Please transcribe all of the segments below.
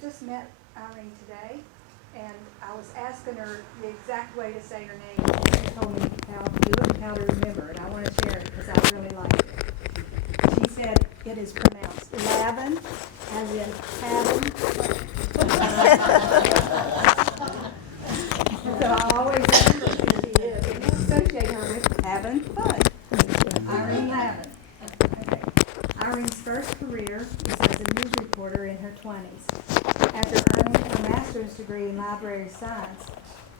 just met Irene today, and I was asking her the exact way to say her name. She told me how to do it and how to remember it. I want to share it because I really like it. She said it is pronounced Lavin, as in cabin. So I always remember who she is, and associate her with having fun. Irene Lavin. Okay. Irene's first career was as a news reporter in her 20s. After earning her master's degree in library science,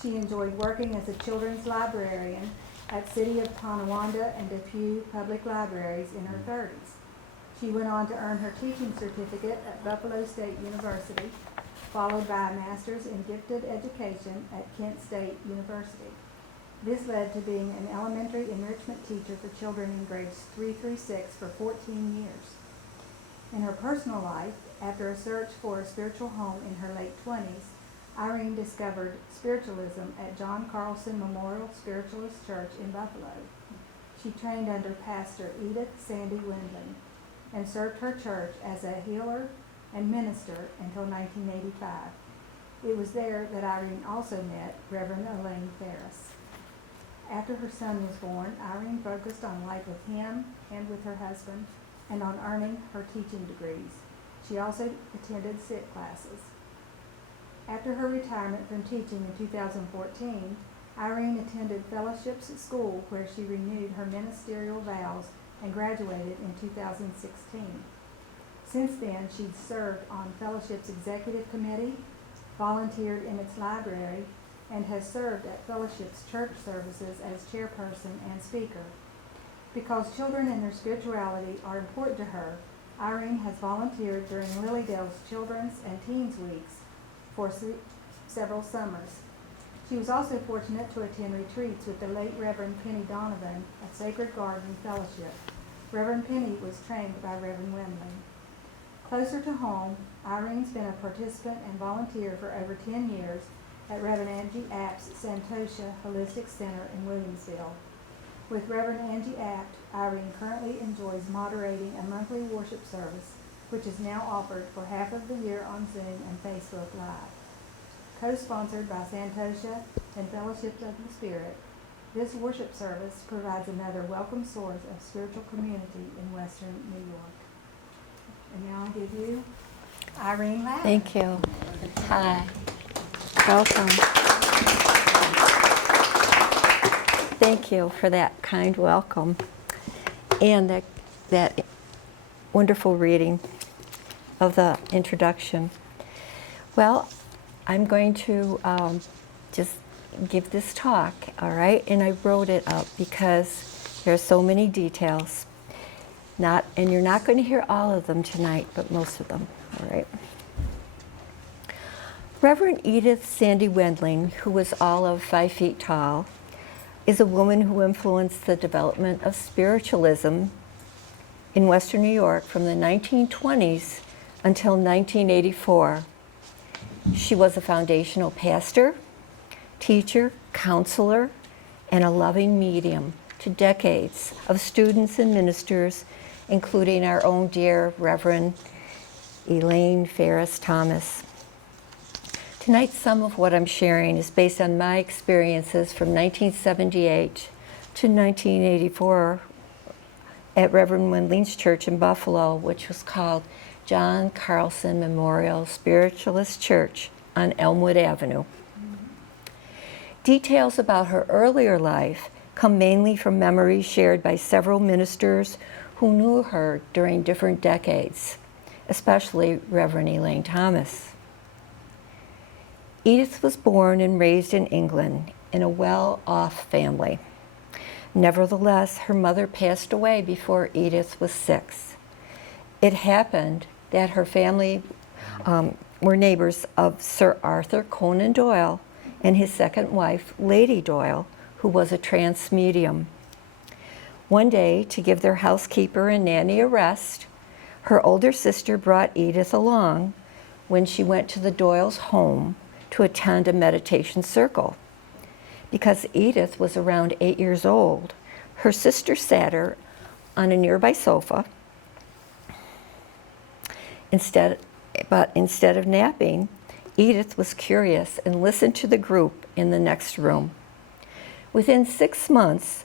she enjoyed working as a children's librarian at City of Tonawanda and Depew public libraries in her 30s. She went on to earn her teaching certificate at Buffalo State University, followed by a master's in gifted education at Kent State University. This led to being an elementary enrichment teacher for children in grades 3 through 6 for 14 years. In her personal life, after a search for a spiritual home in her late 20s, Irene discovered spiritualism at John Carlson Memorial Spiritualist Church in Buffalo. She trained under Pastor Edith Sandy Wendling and served her church as a healer and minister until 1985. It was there that Irene also met Reverend Elaine Ferris. After her son was born, Irene focused on life with him and with her husband and on earning her teaching degrees. She also attended SIT classes. After her retirement from teaching in 2014, Irene attended fellowships at school where she renewed her ministerial vows and graduated in 2016. Since then, she's served on Fellowship's Executive Committee, volunteered in its library, and has served at Fellowship's church services as chairperson and speaker. Because children and their spirituality are important to her, Irene has volunteered during Lilydale's Children's and Teens Weeks for several summers. She was also fortunate to attend retreats with the late Reverend Penny Donovan at Sacred Garden Fellowship. Reverend Penny was trained by Reverend Wendling. Closer to home, Irene's been a participant and volunteer for over 10 years at Reverend Angie App's Santosha Holistic Center in Williamsville. With Reverend Angie Apt, Irene currently enjoys moderating a monthly worship service, which is now offered for half of the year on Zoom and Facebook Live. Co-sponsored by Santosha and Fellowship of the Spirit, this worship service provides another welcome source of spiritual community in Western New York. And now I give you Irene Lavin. Thank you. Hi. Welcome. Thank you for that kind welcome and that wonderful reading of the introduction. Well, I'm going to just give this talk, all right? And I wrote it up because there are so many details. And you're not going to hear all of them tonight, but most of them, all right? Reverend Edith Sandy Wendling, who was all of 5 feet tall, is a woman who influenced the development of spiritualism in Western New York from the 1920s until 1984. She was a foundational pastor, teacher, counselor, and a loving medium to decades of students and ministers, including our own dear Reverend Elaine Ferris Thomas. Tonight, some of what I'm sharing is based on my experiences from 1978 to 1984 at Reverend Wendling's church in Buffalo, which was called John Carlson Memorial Spiritualist Church on Elmwood Avenue. Details about her earlier life come mainly from memories shared by several ministers who knew her during different decades, especially Reverend Elaine Thomas. Edith was born and raised in England in a well-off family. Nevertheless, her mother passed away before Edith was 6. It happened that her family were neighbors of Sir Arthur Conan Doyle and his second wife, Lady Doyle, who was a trance medium. One day, to give their housekeeper and nanny a rest, her older sister brought Edith along when she went to the Doyle's home to attend a meditation circle. Because Edith was around 8 years old, her sister sat her on a nearby sofa instead but instead of napping, Edith was curious and listened to the group in the next room. Within 6 months,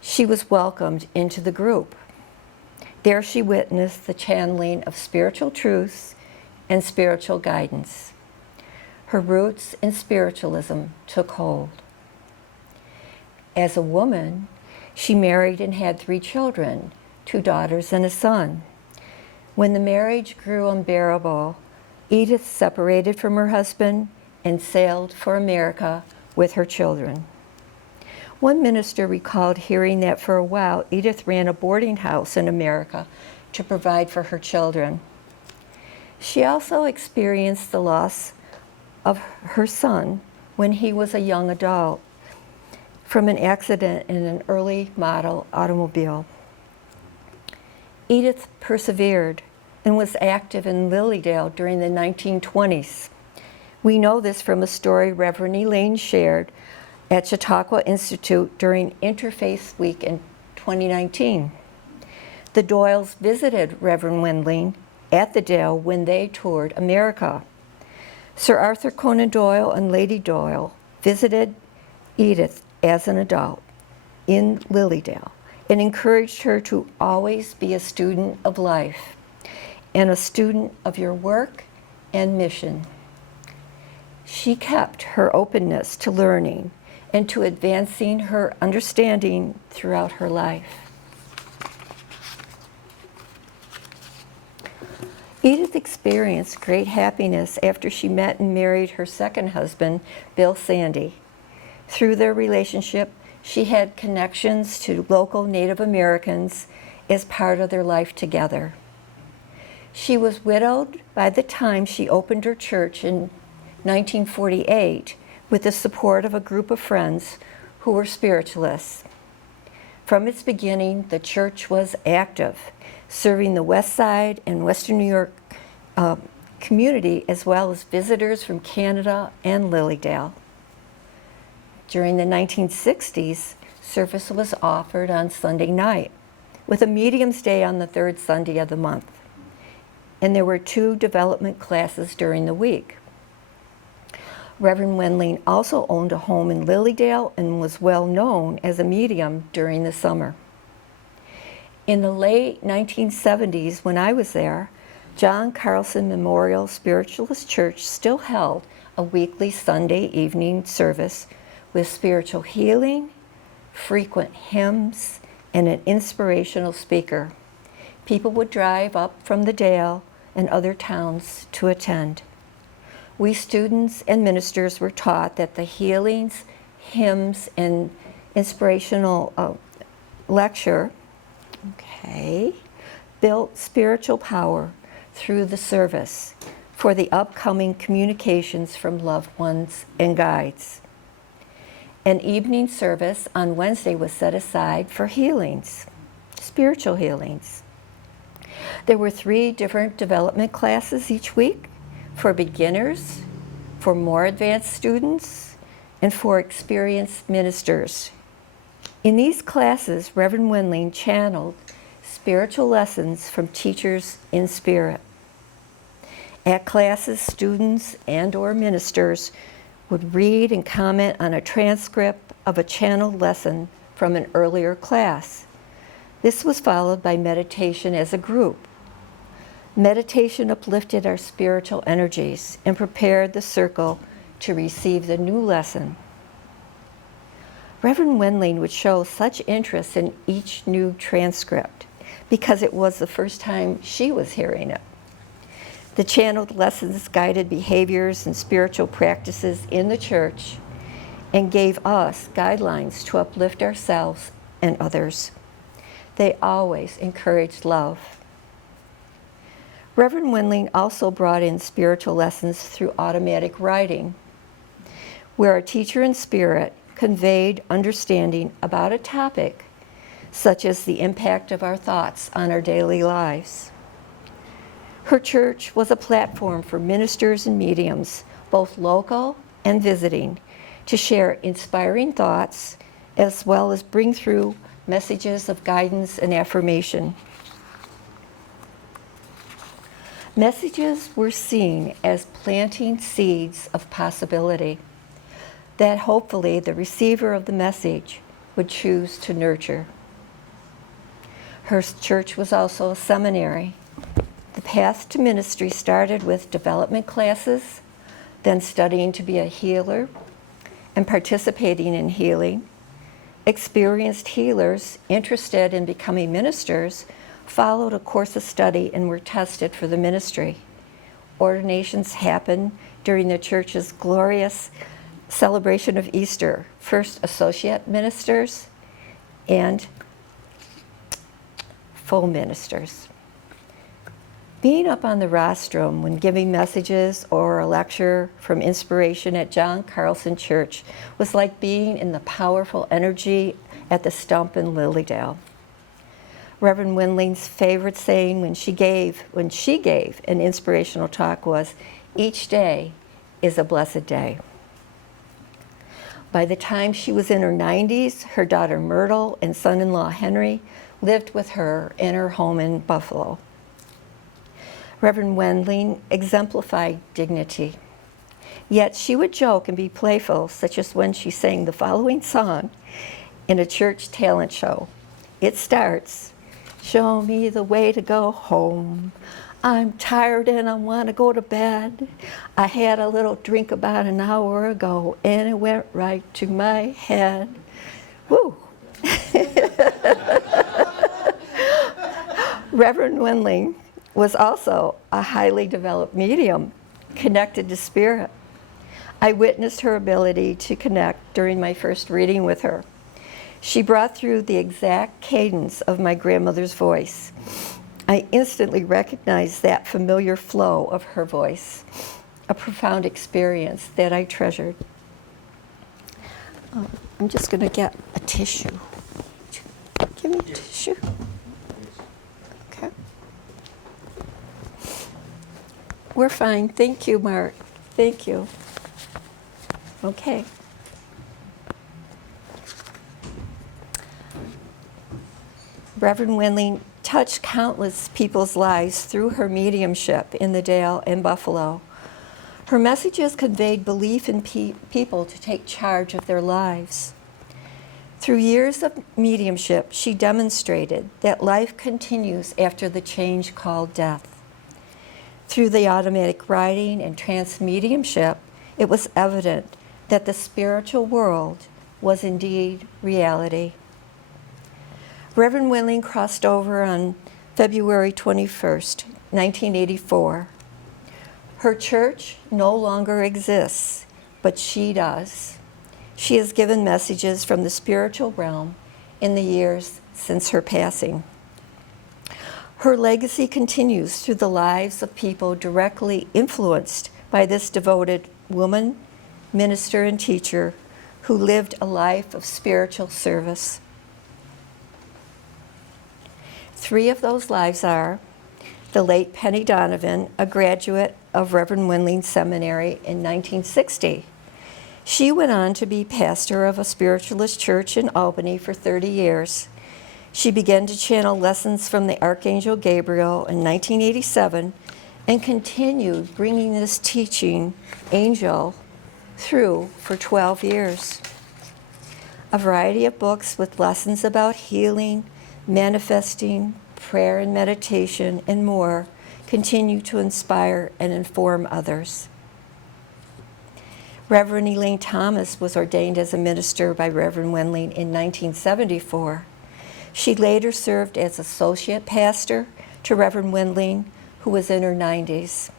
she was welcomed into the group. There she witnessed the channeling of spiritual truths and spiritual guidance. Her roots in spiritualism took hold. As a woman, she married and had 3 children, 2 daughters and a son. When the marriage grew unbearable, Edith separated from her husband and sailed for America with her children. One minister recalled hearing that for a while Edith ran a boarding house in America to provide for her children. She also experienced the loss of her son when he was a young adult from an accident in an early model automobile. Edith persevered and was active in Lilydale during the 1920s. We know this from a story Reverend Elaine shared at Chautauqua Institute during Interfaith Week in 2019. The Doyles visited Reverend Wendling at the Dale when they toured America. Sir Arthur Conan Doyle and Lady Doyle visited Edith as an adult in Lilydale and encouraged her to always be a student of life and a student of your work and mission. She kept her openness to learning and to advancing her understanding throughout her life. Edith experienced great happiness after she met and married her second husband, Bill Sandy. Through their relationship, she had connections to local Native Americans as part of their life together. She was widowed by the time she opened her church in 1948 with the support of a group of friends who were spiritualists. From its beginning, the church was active, serving the West Side and Western New York community, as well as visitors from Canada and Lilydale. During the 1960s, service was offered on Sunday night, with a Medium's Day on the 3rd Sunday of the month. And there were 2 development classes during the week. Reverend Wendling also owned a home in Lilydale and was well known as a medium during the summer. In the late 1970s, when I was there, John Carlson Memorial Spiritualist Church still held a weekly Sunday evening service with spiritual healing, frequent hymns, and an inspirational speaker. People would drive up from the Dale and other towns to attend. We students and ministers were taught that the healings, hymns, and inspirational lecture built spiritual power through the service for the upcoming communications from loved ones and guides. An evening service on Wednesday was set aside for healings, spiritual healings. There were 3 different development classes each week for beginners, for more advanced students, and for experienced ministers. In these classes, Reverend Wendling channeled spiritual lessons from teachers in spirit. At classes, students and/or ministers would read and comment on a transcript of a channeled lesson from an earlier class. This was followed by meditation as a group. Meditation uplifted our spiritual energies and prepared the circle to receive the new lesson. Reverend Wendling would show such interest in each new transcript because it was the first time she was hearing it. The channeled lessons guided behaviors and spiritual practices in the church and gave us guidelines to uplift ourselves and others. They always encouraged love. Reverend Wendling also brought in spiritual lessons through automatic writing, where a teacher in spirit conveyed understanding about a topic, such as the impact of our thoughts on our daily lives. Her church was a platform for ministers and mediums, both local and visiting, to share inspiring thoughts as well as bring through messages of guidance and affirmation. Messages were seen as planting seeds of possibility that hopefully the receiver of the message would choose to nurture. Her church was also a seminary. The path to ministry started with development classes, then studying to be a healer and participating in healing. Experienced healers interested in becoming ministers followed a course of study and were tested for the ministry. Ordinations happened during the church's glorious celebration of Easter, first associate ministers and full ministers. Being up on the rostrum when giving messages or a lecture from inspiration at John Carlson Church was like being in the powerful energy at the stump in Lilydale. Reverend Wendling's favorite saying when she gave an inspirational talk was, "Each day is a blessed day." By the time she was in her 90s, her daughter Myrtle and son-in-law Henry lived with her in her home in Buffalo. Reverend Wendling exemplified dignity. Yet she would joke and be playful, such as when she sang the following song in a church talent show. It starts, "Show me the way to go home. I'm tired and I want to go to bed. I had a little drink about an hour ago and it went right to my head." Woo! Reverend Wendling was also a highly developed medium connected to spirit. I witnessed her ability to connect during my first reading with her. She brought through the exact cadence of my grandmother's voice. I instantly recognized that familiar flow of her voice, a profound experience that I treasured. I'm just going to get a tissue. Give me a tissue. Okay. We're fine. Thank you, Mark. Thank you. Okay. Reverend Wendling touched countless people's lives through her mediumship in the Dale and Buffalo. Her messages conveyed belief in people to take charge of their lives. Through years of mediumship, she demonstrated that life continues after the change called death. Through the automatic writing and trance mediumship, it was evident that the spiritual world was indeed reality. Reverend Wendling crossed over on February 21st, 1984. Her church no longer exists, but she does. She has given messages from the spiritual realm in the years since her passing. Her legacy continues through the lives of people directly influenced by this devoted woman, minister, and teacher who lived a life of spiritual service. 3 of those lives are the late Penny Donovan, a graduate of Reverend Wendling Seminary in 1960. She went on to be pastor of a spiritualist church in Albany for 30 years. She began to channel lessons from the Archangel Gabriel in 1987 and continued bringing this teaching angel through for 12 years. A variety of books with lessons about healing, manifesting, prayer and meditation, and more continue to inspire and inform others. Reverend Elaine Thomas was ordained as a minister by Reverend Wendling in 1974. She later served as associate pastor to Reverend Wendling, who was in her 90s.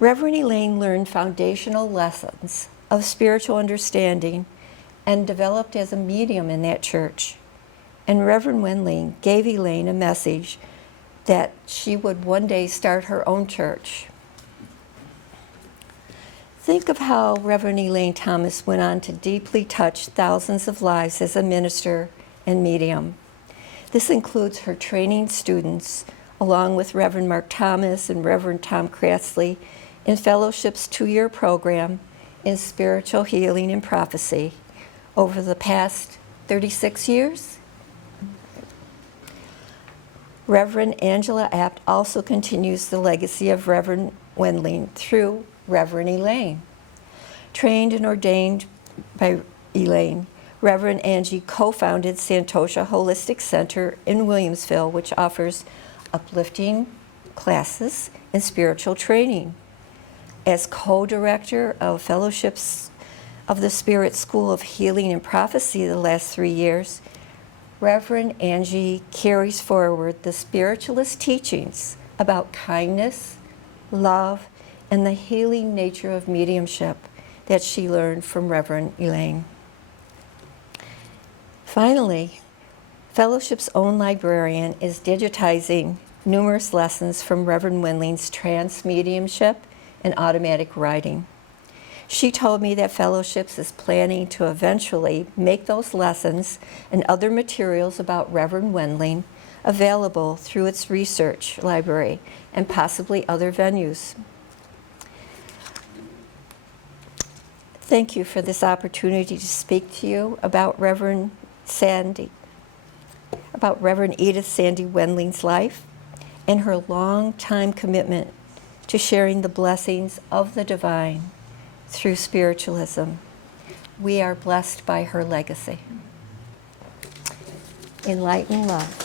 Reverend Elaine learned foundational lessons of spiritual understanding and developed as a medium in that church. And Reverend Wendling gave Elaine a message that she would one day start her own church. Think of how Reverend Elaine Thomas went on to deeply touch thousands of lives as a minister and medium. This includes her training students, along with Reverend Mark Thomas and Reverend Tom Cratsley, in Fellowship's 2-year program in spiritual healing and prophecy over the past 36 years. Reverend Angela Apt also continues the legacy of Reverend Wendling through Reverend Elaine. Trained and ordained by Elaine, Reverend Angie co-founded Santosha Holistic Center in Williamsville, which offers uplifting classes and spiritual training. As co-director of Fellowships of the Spirit School of Healing and Prophecy the last 3 years, Reverend Angie carries forward the spiritualist teachings about kindness, love, and the healing nature of mediumship that she learned from Reverend Elaine. Finally, Fellowship's own librarian is digitizing numerous lessons from Reverend Wendling's trance mediumship and automatic writing. She told me that Fellowships is planning to eventually make those lessons and other materials about Reverend Wendling available through its research library and possibly other venues. Thank you for this opportunity to speak to you about Reverend Edith Sandy Wendling's life and her long-time commitment to sharing the blessings of the divine through spiritualism. We are blessed by her legacy. Enlightened love.